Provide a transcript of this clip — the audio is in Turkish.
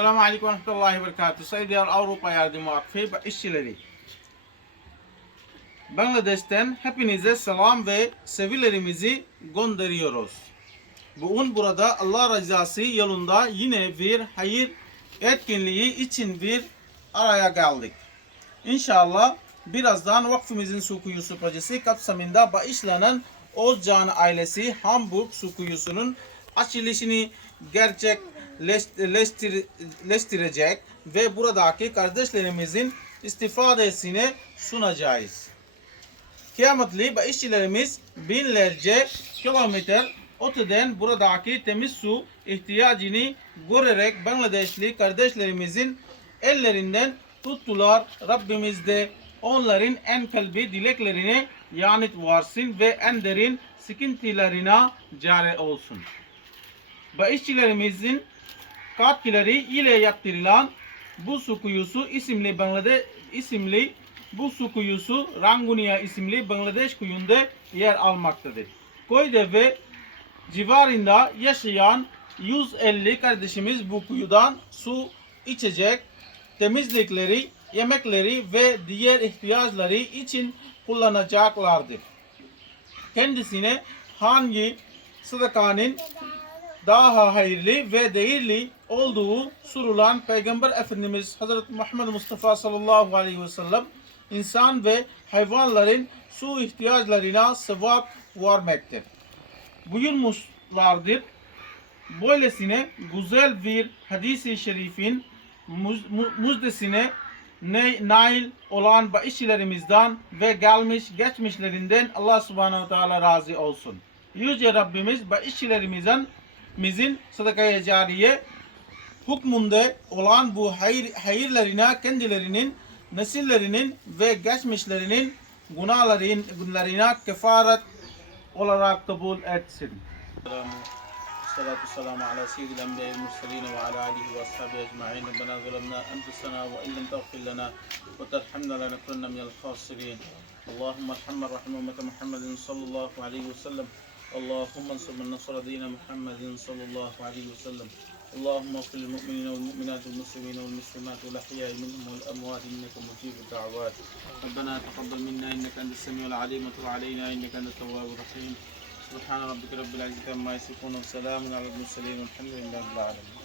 Selamun Aleyküm ve Rahmetullahi ve Berekatuhu. Sayın Avrupa Yardım Vakfı ve işçileri. Bangladeş'ten hepinize selam ve sevilerimizi gönderiyoruz. Bugün burada Allah rızası yolunda yine bir hayır etkinliği için bir araya geldik. İnşallah birazdan vakfımızın su kuyusu projesi kapsamında başlanan Özcan ailesi Hamburg su kuyusunun açılışını gerçekleştirecek ve buradaki kardeşlerimizin istifadesini sunacağız. Kıyametli ve işçilerimiz binlerce kilometre öteden buradaki temiz su ihtiyacını görerek Bangladeşli kardeşlerimizin ellerinden tuttular. Rabbimiz de onların en kalbi dileklerine yanıt varsın ve en derin sıkıntılarına çare olsun. Ve işçilerimizin katkıları ile yaptırılan bu su kuyusu isimli Bangladeş isimli bu su kuyusu Rangunia isimli Bangladeş kuyunda yer almaktadır. Koyde ve civarında yaşayan 150 kardeşimiz bu kuyudan su içecek, temizlikleri, yemekleri ve diğer ihtiyaçları için kullanacaklardır. Kendisine hangi sadakanın daha hayırlı ve değerli olduğu sorulan Peygamber Efendimiz Hazreti Muhammed Mustafa sallallahu aleyhi ve sellem insan ve hayvanların su ihtiyaçlarına sevap vermektir. Buyurmuşlardır. Böylesine güzel bir hadisi şerifin muz- mu- muzdesine ne, nail olan işçilerimizden ve gelmiş geçmişlerinden Allah subhanahu teala razı olsun. Yüce Rabbimiz ve işçilerimizin mizin sadakaya cariye hukmunda olan bu hayır, hayırlarına kendilerinin, nesillerinin ve geçmişlerinin günahların, günlerine kefaret olarak kabul etsin. Salatu selamu ala seyyidil enbiya ve mursalin ve ala alihi ve ashabihi ecma'in. Rabbena zalemna enfusana ve illam tagfir lana ve terhamna lanakunanna minel khasirin. Allahümme erhammer rahim ümmete اللهم انصر من نصر دين محمد صلى الله عليه وسلم. اللهم اغفر للمؤمنين والمؤمنات والمسلمين والمسلمات والأحياء منهم والأموات إنك مجيب الدعوات. ربنا تقبل منا إنك أنت السميع العليم وتب علينا إنك أنت التواب الرحيم. سبحان ربك رب العزة عما يصفون وسلام على المرسلين والحمد لله رب العالمين.